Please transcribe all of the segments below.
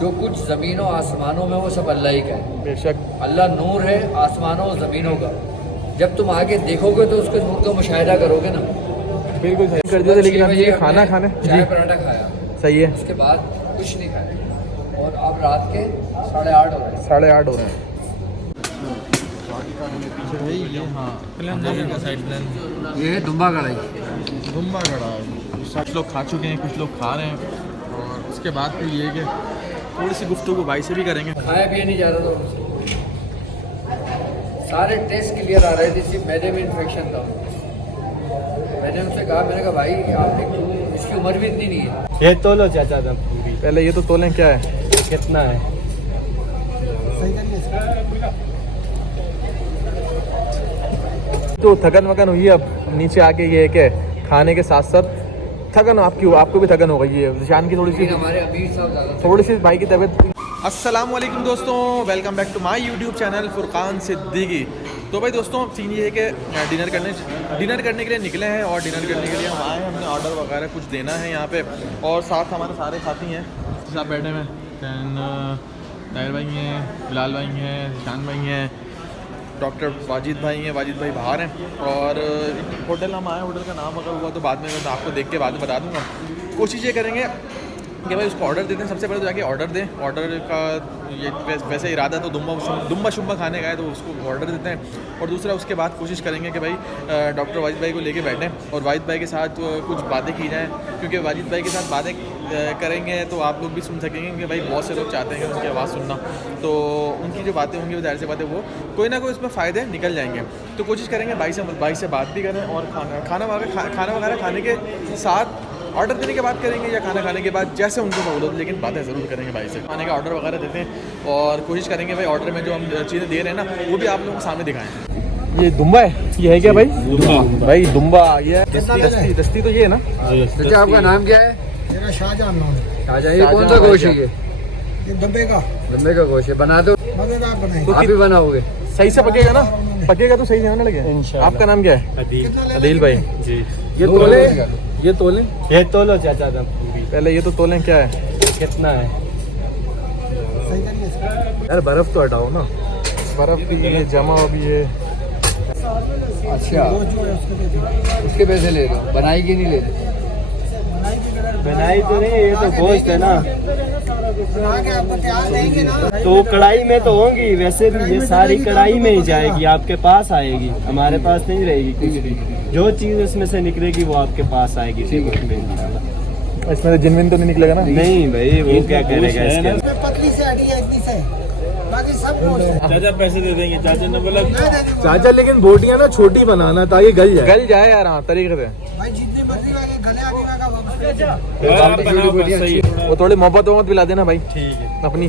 जो कुछ ज़मीनों आसमानों में वो सब अल्लाह ही का है। बेशक अल्लाह नूर है आसमानों और ज़मीनों का। जब तुम आगे देखोगे तो उसके नूर का मुशाहिदा करोगे ना। बिल्कुल सही कर दिया था, लेकिन अभी ये खाना खाने चाय पराठा खाया, सही है। उसके बाद कुछ नहीं खाया और अब रात के 8:30 हो रहे हैं। 8:30 हो रहे हैं। ये है दुम्बा कढ़ाई। दुम्बा कड़ा कुछ लोग खा चुके हैं, कुछ लोग खा रहे हैं, और उसके बाद फिर ये है कि थोड़ी सी गुफ्तगू भाई से भी करेंगे। खाया पिया नहीं जा रहा था उनसे, सारे टेस्ट क्लियर आ रहे थे, सिर्फ मैदे में इन्फेक्शन था। मैंने उनसे कहा, मैंने कहा भाई आपने क्यों, इसकी उम्र भी इतनी नहीं है। ये तोलो चाचा था पूरी। पहले ये तो तोलें क्या है, कितना है? तो थकन वकन हुई है, अब नीचे आके ये है कि खाने के साथ साथ थकन आपको भी थकन हो गई है। निशान की हमारे अमीर साहब थोड़ी सी भाई की तबीयत। अस्सलाम वालेकुम दोस्तों, welcome back to my YouTube channel Furqan Siddiqui. तो भाई दोस्तों सीन ये है कि डिनर करने के लिए निकले हैं, और डिनर करने के लिए हम आए हैं। हमने ऑर्डर वगैरह कुछ देना है यहाँ पे, और साथ हमारे सारे साथी हैं साथ बैठे हुए हैं। ताहिर भाई हैं, बिलाल भाई हैं, निशान भाई हैं, डॉक्टर वाजिद भाई हैं। वाजिद भाई बाहर हैं, और होटल हम आए, होटल का नाम अगर हुआ तो बाद में मैं आपको देख के बाद में बता दूँगा। कोशिश ये करेंगे कि भाई उसको ऑर्डर देते हैं। सबसे पहले तो जाके ऑर्डर दें। ऑर्डर का ये वैसे इरादा तो दुम्बा शुम्बा खाने का है, तो उसको ऑर्डर देते हैं। और दूसरा उसके बाद कोशिश करेंगे कि भाई डॉक्टर वाजिद भाई को लेके बैठें और वाजिद भाई के साथ कुछ बातें की जाएँ, क्योंकि वाजिद भाई के साथ बातें करेंगे तो आप लोग भी सुन सकेंगे, क्योंकि भाई बहुत से लोग चाहते हैं उनकी आवाज़ सुनना। तो उनकी जो बातें होंगी वो जाहिर सी बातें वो कोई ना कोई उसमें फ़ायदे निकल जाएंगे। तो कोशिश करेंगे भाई से बात भी करें, और खाना वगैरह खाने के साथ ऑर्डर देने के बाद करेंगे, या खाना खाने के बाद, जैसे उनको सहूलत, लेकिन बातें ज़रूर करेंगे भाई से। खाने का ऑर्डर वगैरह देते हैं, और कोशिश करेंगे भाई ऑर्डर में जो हम चीज़ें दे रहे हैं ना वो भी आप लोगों को सामने दिखाएं। ये दुम्बा है, ये है क्या भाई? भाई दुम्बा ये दस्ती तो ये है ना। अच्छा आपका नाम क्या है? मेरा शाहजहां नाम है। शाहजहां। ये कौन सा गोश्त है? ये दम्बे का गोश्त है। बना दो, मजेदार बनाए। आप भी बनाओगे? सही से पकेगा ना? पकेगा तो सही जाने लगे। आपका नाम क्या है? अदील भाई जी। ये तोले ये तोलो चाचा था पूरी। पहले ये तो तोलें क्या है, कितना है? यार बर्फ़ तो हटाओ ना, बर्फ़ भी ये जमा अभी ये। अच्छा उसके पैसे ले लो, बनाई के नहीं ले लो। बनाई तो नहीं, ये तो गोश्त है ना। तो कढ़ाई में तो होंगी, वैसे भी ये सारी कढ़ाई में ही जाएगी, आपके पास आएगी, हमारे पास नहीं रहेगी कुछ भी। जो चीज़ उसमें से निकलेगी वो आपके पास आएगी। इसमें तो जिनविन तो नहीं निकलेगा ना? नहीं भाई, वो क्या करेगा इसके। पतली से हड्डी है, इतनी से, बाकी सब गोश्त है। चाचा पैसे दे देंगे, चाचा ने बोला। चाचा लेकिन बोटियाँ ना छोटी बनाना ताकि गल जाए यार। हाँ तरीके से भाई जितने मर्जी वाले गले आने का वापस। वो थोड़ी मोहब्बत दिला देना भाई, ठीक है अपनी,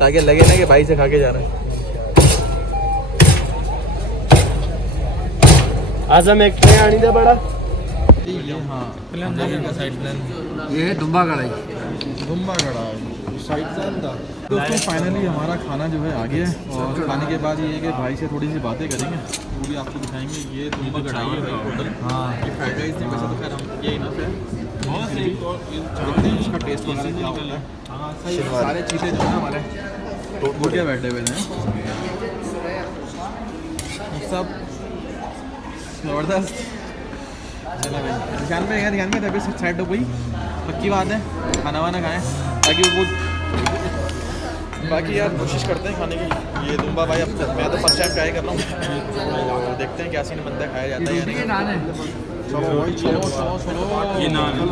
ताकि लगे ना कि भाई से खा के जा रहे हैं। आजम एक ट्रे आनी था बड़ा। ये है दुम्बा कढ़ाई। दुम्बा कड़ा साइड प्लान था। दोस्तों फाइनली हमारा खाना जो है आ गया है, और खाने के बाद ये है कि भाई से थोड़ी सी बातें करेंगे, वो भी आपको दिखाएंगे। ये दुम्बा कढ़ाई है भाई टोटल। हाँ ये फ्राइड राइस नहीं, वैसे तो खैर हम ये इनफ है, बहुत सही। देखते हैं इसका टेस्ट वगैरह क्या होता है। सारे चीज़ें जो है हमारे टोट के बैठे हुए हैं सब ज़बरदस्त। चलो भाई ध्यान में तभी साइड हो गई, पक्की बात है। खाना वाना खाएं ताकि वो बाकी यार कोशिश करते हैं खाने की। ये दुम्बा भाई अब मैं तो फर्स्ट टाइम ट्राई कर रहा हूँ, तो देखते हैं क्या सीन बनता है, खाया जाता है या नहीं। नान है। चलो ये नान है।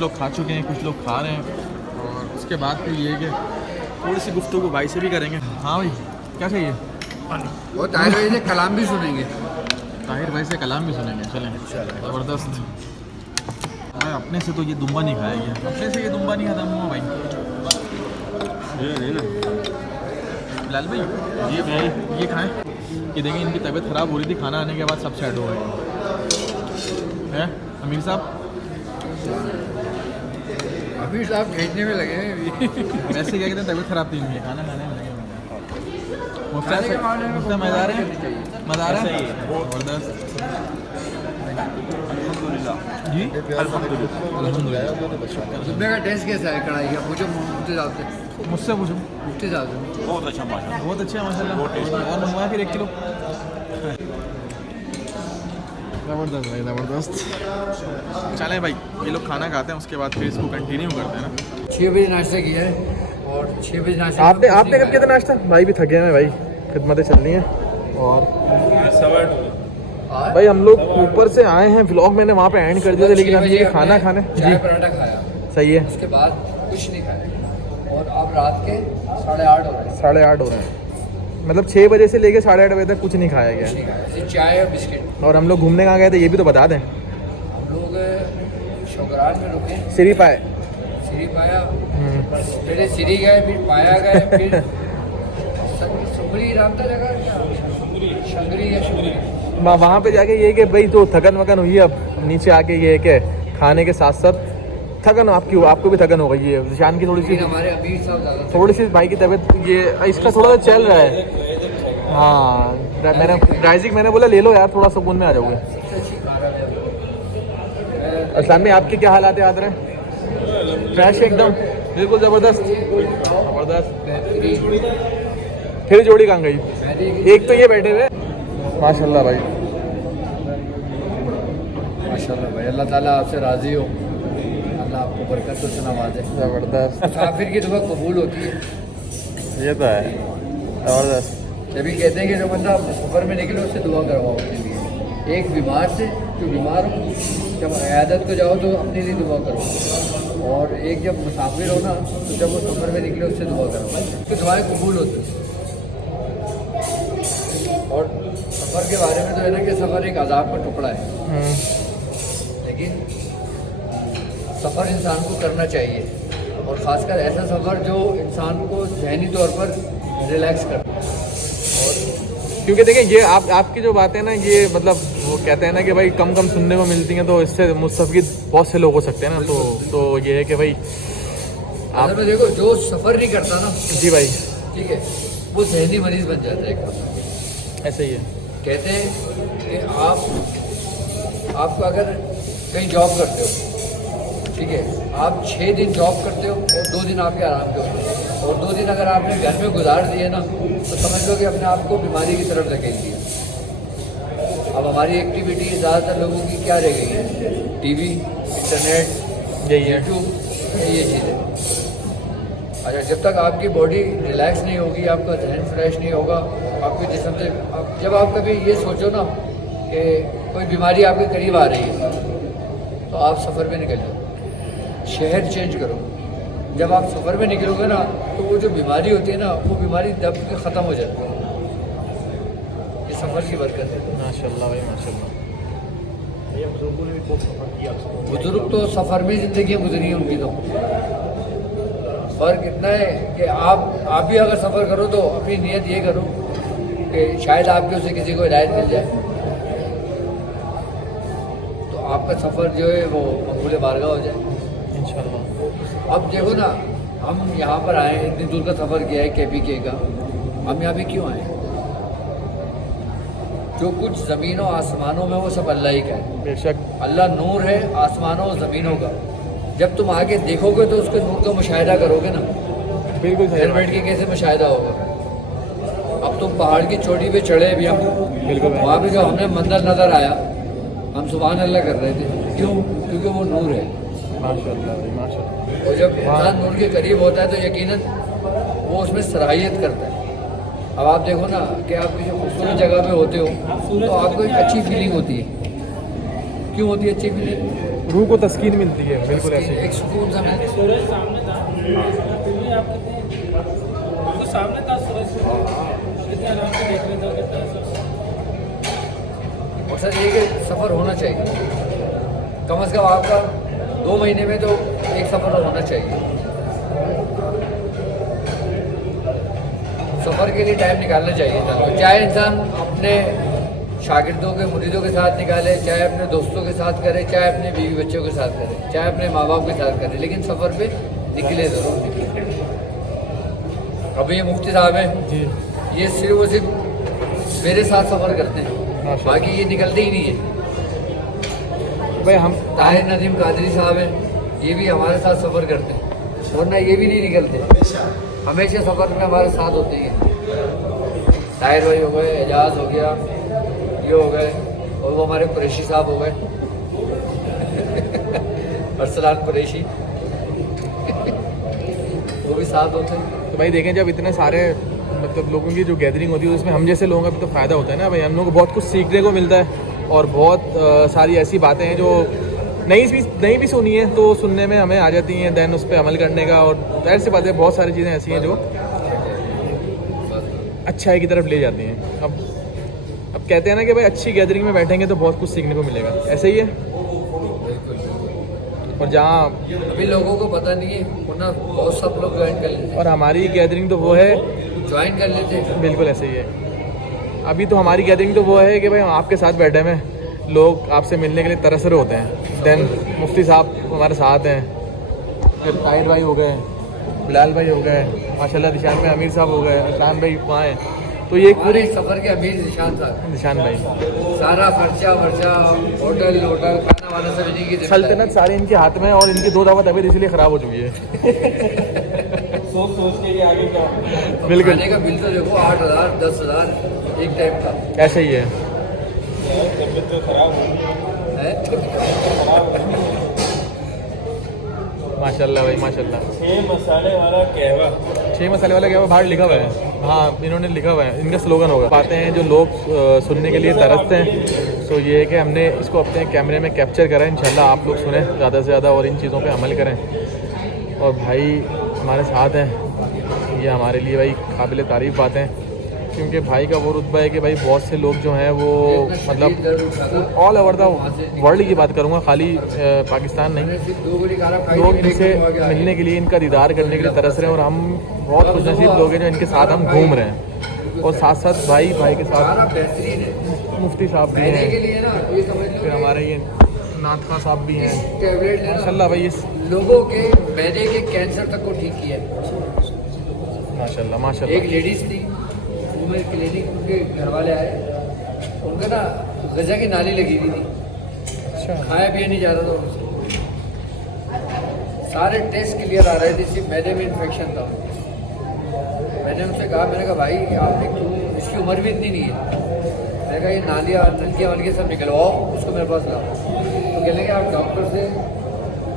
लोग खा चुके हैं, कुछ लोग खा रहे हैं, और उसके बाद फिर ये है कि थोड़ी सी गुफ्तगू भाई से भी करेंगे। हाँ भाई क्या चाहिए? वो ताहिर भाई से कलाम भी सुनेंगे। ताहिर भाई से कलाम भी सुनेंगे, चलेंगे ज़बरदस्त। भाई अपने से तो ये दुम्बा नहीं खाया गया, अपने से ये दुम्बा नहीं खाता हुआ भाई। ये नहीं ना लाल भाई ये खाएं। ये देखें इनकी तबीयत ख़राब हो रही थी, खाना आने के बाद सब सेट हो गए हैं। अमीर साहब अभी साहब भेजने में लगे हैं अभी। वैसे क्या कहते हैं, तबीयत ख़राब थी इनकी, खाना खाने में लगे हुए हैं। खाने के मामले में मुफ्ता मज़ा है, मज़ा आ रहा है, ज़बरदस्त जी। अल्हम्दुलिल्लाह। जुम्मे का टेस्ट कैसा है कढ़ाई का? पूछो मुफ्ती साहब से, मुझसे पूछो। मुफ्ती साहब से। बहुत अच्छा माशाल्लाह, बहुत अच्छा माशाल्लाह। और मंगवाया फिर 1 किलो। ज़बरदस्त भाई ज़बरदस्त। चलें भाई ये लोग खाना खाते हैं, उसके बाद फिर इसको कंटिन्यू करते हैं ना। 6 बजे नाश्ता किया है और 6 बजे नाश्ता। आपने कब किया था नाश्ता? भाई भी थके हैं भाई, खिदमतें चल रही हैं। और भाई हम लोग ऊपर से आए हैं, व्लॉग मैंने वहाँ पे एंड कर दिया था, लेकिन अभी ये खाना खाने चाय पराठा खाया, सही है। उसके बाद कुछ नहीं खाया और अब रात के 8:30 हो रहे हैं। 8:30 हो रहे हैं, मतलब 6 बजे से लेके 8:30 बजे तक कुछ नहीं खाया गया। कुछ नहीं खाया, सिर्फ चाय और बिस्किट। और हम लोग घूमने कहाँ गए थे ये भी तो बता दें। हम लोग शौकरान में रुके, सिरी पाए, सीरी पाया, पहले सीरी गए, फिर पाया गए, फिर सुंगरी नाम था जगह क्या, शंगरी या शुंगरी। वहाँ पे जाके ये कि भाई तो थकन वकन हुई है, अब नीचे आके ये कि खाने के साथ साथ थकन आपको भी थकन हो गई है। शान की थोड़ी सी, हमारे अमीर साहब ज़्यादा थोड़ी सी भाई की तबीयत, ये इसका थोड़ा सा चल रहा है। हाँ मैंने बोला ले लो यार, थोड़ा सुकून में आ जाओगे। सबसे अच्छी खाना है। असलाम में आपके क्या हालात याद रहे? फ्रेश एकदम, बिल्कुल ज़बरदस्त ज़बरदस्त। फिर जोड़ी कहाँ गई? एक तो ये बैठे हुए माशाल्लाह भाई, माशाल्लाह भाई, अल्लाह ताला आपसे राज़ी हो, अल्लाह आपको बरकत से नवाजे। ज़बरदस्त। मुसाफिर की दुआ कबूल होती है। ये तो है ज़बरदस्त। जब भी कहते हैं कि जो बंदा सफ़र में निकले उससे दुआ करवाओ अपने लिए। एक बीमार से, जो बीमार हो, जब अयादत को जाओ तो अपने लिए दुआ करो, और एक जब मुसाफिर हो ना तो जब वो सफ़र में निकले उससे दुआ करो, तो दुआएं कबूल होती हैं। और सफ़र के बारे में तो है ना कि सफ़र एक अज़ाब का टुकड़ा है, लेकिन सफ़र इंसान को करना चाहिए, और ख़ासकर ऐसा सफ़र जो इंसान को ज़हनी तौर पर रिलैक्स करता है। क्योंकि देखें ये आपकी जो बातें ना, ये मतलब वो कहते हैं ना कि भाई कम सुनने को मिलती हैं, तो इससे मुस्तफ़ीद बहुत से लोग हो सकते हैं ना। तो ये है कि भाई आप देखो, जो सफ़र नहीं करता ना, जी भाई, ठीक है, वो ज़हनी मरीज़ बन जाता है। ऐसे ही है। कहते हैं कि आप अगर कहीं जॉब करते हो, ठीक है, आप 6 दिन जॉब करते हो और 2 दिन आपके आराम के होते हैं, और 2 दिन अगर आपने घर में गुजार दिए ना, तो समझ लो कि अपने आप को बीमारी की तरफ धकेल दिया। अब हमारी एक्टिविटी ज़्यादातर लोगों की क्या रह गई है? टीवी, इंटरनेट, यूट्यूब, ये चीज़ें। अच्छा, जब तक आपकी बॉडी रिलैक्स नहीं होगी, आपका जहन फ्रेश नहीं होगा, आपके जिस्म से जब आप कभी ये सोचो ना कि कोई बीमारी आपके करीब आ रही है, तो आप सफ़र में निकल जाओ, शहर चेंज करो। जब आप सफ़र में निकलोगे ना, तो वो जो बीमारी होती है ना, वो बीमारी दब के ख़त्म हो जाती है। ये सफ़र की बरकत है। माशाल्लाह भाई माशाल्लाह। बुजुर्ग तो सफ़र में ज़िंदगी गुजरी है उनकी। तो फ़र्क इतना है कि आप भी अगर सफ़र करो तो अपनी नीयत ये करो कि शायद आपके उससे किसी को हिदायत मिल जाए, तो आपका सफ़र जो है वो मकबूल बारगाह हो जाए इंशाल्लाह। अब देखो ना, हम यहाँ पर आए, इतनी दूर का सफ़र किया है KPK का, हम यहाँ पे क्यों आए? जो कुछ ज़मीनों आसमानों में वो सब अल्लाह ही का है। बेशक अल्लाह नूर है आसमानों और ज़मीनों का। जब तुम आगे देखोगे तो उसके नूर का मुशाहिदा करोगे ना, बिल्कुल सही घर बैठ के कैसे मुशाहिदा होगा? अब तुम पहाड़ की चोटी पे चढ़े भी हम, बिल्कुल वहाँ पे जो हमें मंदिर नज़र आया, हम सुभान अल्लाह कर रहे थे। क्यों? क्योंकि वो नूर है। माशाल्लाह भाई माशाल्लाह। और जब इंसान नूर के करीब होता है तो यकीनन वो उसमें सराहियत करता है। अब आप देखो ना कि आप किसी खूबसूरत जगह पे होते हो तो आपको एक अच्छी फीलिंग होती है। क्यों होती है अच्छी फीलिंग? रूह को तस्कीन मिलती है, बिल्कुल ऐसे। एक सुकून सा मिलता है। मकसद ये है कि सफ़र होना चाहिए, कम से कम आपका 2 महीने में तो एक सफ़र तो होना चाहिए। सफ़र के लिए टाइम निकालना चाहिए था, तो चाहे इंसान अपने शागिर्दों के मुरीदों के साथ निकाले, चाहे अपने दोस्तों के साथ करे, चाहे अपने बीवी बच्चों के साथ करे, चाहे अपने माँ बाप के साथ करे, लेकिन सफ़र पे निकले ज़रूर निकले। अभी ये मुफ्ती साहब हैं जी, ये सिर्फ और सिर्फ मेरे साथ सफ़र करते हैं, बाकी ये निकलते ही नहीं है। भाई हम ताहिर नदीम कादरी साहब हैं, ये भी हमारे साथ सफ़र करते हैं, वरना ये भी नहीं निकलते, हमेशा सफ़र में हमारे साथ होते हैं। ताहिर भाई हो गए, एजाज हो गया, ये हो गए, और वो हमारे कुरैशी साहब हो गए अरसलान कुरैशी वो भी साथ होते हैं। तो भाई देखें, जब इतने सारे मतलब लोगों की जो गैदरिंग होती है उसमें हम जैसे लोगों का भी तो फ़ायदा होता है ना भाई। हम लोगों को बहुत कुछ सीखने को मिलता है और बहुत सारी ऐसी बातें हैं जो नहीं भी सुनी है तो सुनने में हमें आ जाती हैं, दैन उस पर अमल करने का, और जाहिर सी बात है बहुत सारी चीज़ें ऐसी हैं जो अच्छाई की तरफ ले जाती हैं। अब कहते हैं ना कि भाई अच्छी गैदरिंग में बैठेंगे तो बहुत कुछ सीखने को मिलेगा, ऐसे ही है। और जहाँ अभी लोगों को पता नहीं है, वरना बहुत सब लोग ज्वाइन कर लेते और हमारी गैदरिंग तो वो है, हैं, ज्वाइन कर लेते हैं। बिल्कुल ऐसे ही है। अभी तो हमारी गैदरिंग तो वो है कि भाई हम आपके साथ बैठे हैं, लोग आपसे मिलने के लिए तरस रहे होते हैं। देन मुफ्ती साहब हमारे साथ हैं, फिर ताहिर भाई हो गए, बिलाल भाई हो गए, माशाल्लाह निशान में अमीर साहब हो गए, अरसान भाई वहाँ हैं। तो ये पूरे सफ़र के अमीर निशान था, निशान भाई, सारा खर्चा वर्चा, होटल खाना वाना सब इन्हीं की सल्तनत सारे इनके हाथ में है, और इनकी 2 दफ़ा तबीयत इसलिए ख़राब हो चुकी है। सोच के आगे क्या बिल्कुल। खाने का बिल तो देखो 8,000 10,000 एक टाइम का ऐसे ही है। तबीयत तो खराब माशाल्लाह भाई माशाल्लाह। 6 मसाले वाला कहवा, 6 मसाले वाला क्या बाहर लिखा हुआ है, हाँ इन्होंने लिखा हुआ है, इनका स्लोगन होगा। बातें हैं जो लोग सुनने के लिए तरसते हैं, तो ये है कि हमने इसको अपने कैमरे में कैप्चर करा है। इंशाल्लाह आप लोग सुने ज़्यादा से ज़्यादा और इन चीज़ों पे अमल करें। और भाई हमारे साथ हैं, ये हमारे लिए भाई काबिल तारीफ़ बातें हैं, क्योंकि भाई का वो रुतबा है कि भाई बहुत से लोग जो हैं वो मतलब ऑल ओवर द वर्ल्ड की बात करूँगा, खाली पाकिस्तान नहीं, लोग इनसे मिलने के लिए, इनका दीदार करने के लिए तरस रहे हैं। और हम बहुत खुशनसीब लोग हैं जो इनके साथ हम घूम रहे हैं। और साथ साथ भाई के साथ बेहतरीन है मुफ्ती साहब भी के हैं, लिए ना, ये समझ लो फिर हमारे ये नाथ खां साहब भी हैं। टैबलेट लेना माशाल्लाह भाई ये लोगों के मैदे के कैंसर तक को ठीक किया है। माशाल्लाह एक माशाल्लाह। लेडीज़ थी, वो मेरे क्लिनिक, उनके घर वाले आए, उनका ना गजा की नाली लगी हुई थी, अच्छा खाया पिया नहीं जा रहा था उनसे, सारे टेस्ट क्लियर आ रहे थे, सिर्फ मैदे में इन्फेक्शन था। मैंने उनसे कहा, मैंने कहा भाई आपने क्यों, इसकी उम्र भी इतनी नहीं है, मैंने कहा ये नालियाँ नलकियाँ वलकियाँ सब निकलवाओ, उसको मेरे पास लाओ। तो कहने लगे आप डॉक्टर से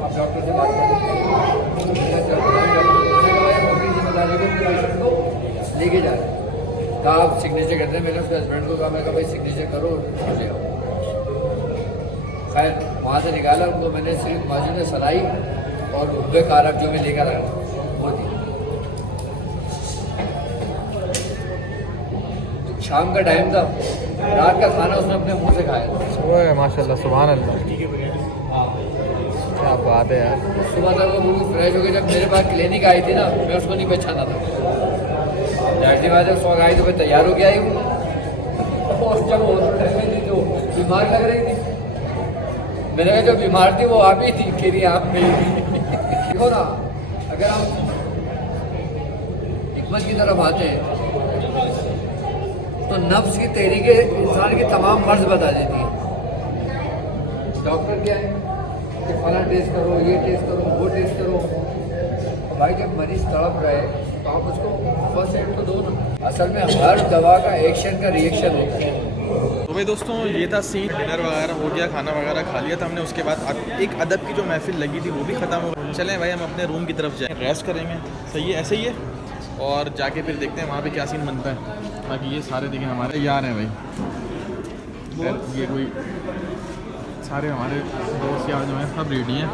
बात करें, अपनी जिम्मेदारी को पेशेंट को लेके जा रहे हैं। कहा आप सिग्नेचर करते हैं, मैंने उसके हस्बैंड को कहा, मैं कहा भाई सिग्नेचर करो मुझे आओ। खैर वहाँ से निकाला उनको, मैंने सिर्फ बाजू में सलाई और उब्बे कारक जो मैं लेकर आया वो दी। शाम का टाइम था, रात का खाना उसने अपने मुंह से खाया था। ओए माशाल्लाह सुभान अल्लाह, क्या बात है यार। सुबह तक वो बिल्कुल फ्रेश हो गई। जब मेरे पास क्लिनिक आई थी ना, मैं उसको नहीं पहचाना था। जाहिर बात है, उस आई तो मैं तैयार हो गया ही हूँ। और जब हॉस्पिटल में थी जो बीमार लग रही थी, मैंने कहा जो बीमार थी वो आप ही थी, कह रही आप में ही थी। देखो ना, अगर हम हिकमत की तरफ आते हैं तो नफ्स की तहरीकें इंसान की तमाम मर्ज बता देती है। डॉक्टर क्या है कि फला टेस्ट करो, ये टेस्ट करो, वो टेस्ट करो। भाई जब मरीज तड़प रहे तो आप उसको फर्स्ट एड तो दो ना। असल में हर दवा का एक्शन का रिएक्शन होता है। तो भाई दोस्तों ये था सीन, डिनर वगैरह हो गया, खाना वगैरह खा लिया था हमने। उसके बाद एक अदब की जो महफिल लगी थी वो भी ख़त्म हो गई। चलें भाई हम अपने रूम की तरफ जाएँ, रेस्ट करेंगे, सही है ऐसे ही है, और जाके फिर देखते हैं वहाँ पे क्या सीन बनता है। बाकी ये सारे देखें हमारे यार हैं भाई, ये कोई सारे हमारे दोस्त यार जो हैं सब रेडी हैं।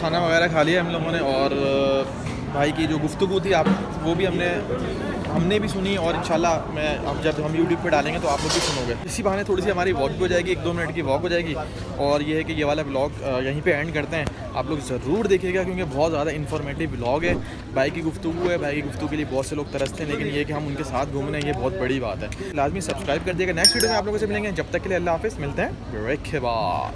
खाना वगैरह खा लिया हम लोगों ने, और भाई की जो गुफ्तगू थी आप वो भी हमने हमने भी सुनी और इंशाल्लाह मैं अब जब हम यूट्यूब पे डालेंगे तो आप लोग भी सुनोगे। इसी बहाने थोड़ी सी हमारी वॉक भी हो जाएगी, 1-2 मिनट की वॉक हो जाएगी। और ये है कि ये वाला व्लॉग यहीं पे एंड करते हैं। आप लोग ज़रूर देखिएगा क्योंकि बहुत ज़्यादा इन्फॉर्मेटिव व्लॉग है। भाई की गुफ्तगू है, भाई की गुफ्तगू के लिए बहुत से लोग तरसते हैं, लेकिन ये कि हम उनके साथ घूमने ये बहुत बड़ी बात है। लाजमी सब्सक्राइब कर दिएगा। नेक्स्ट वीडियो में आप लोगों से मिलेंगे, जब तक के लिए अल्लाह हाफ़िज़। मिलते हैं ब्रेक के बाद।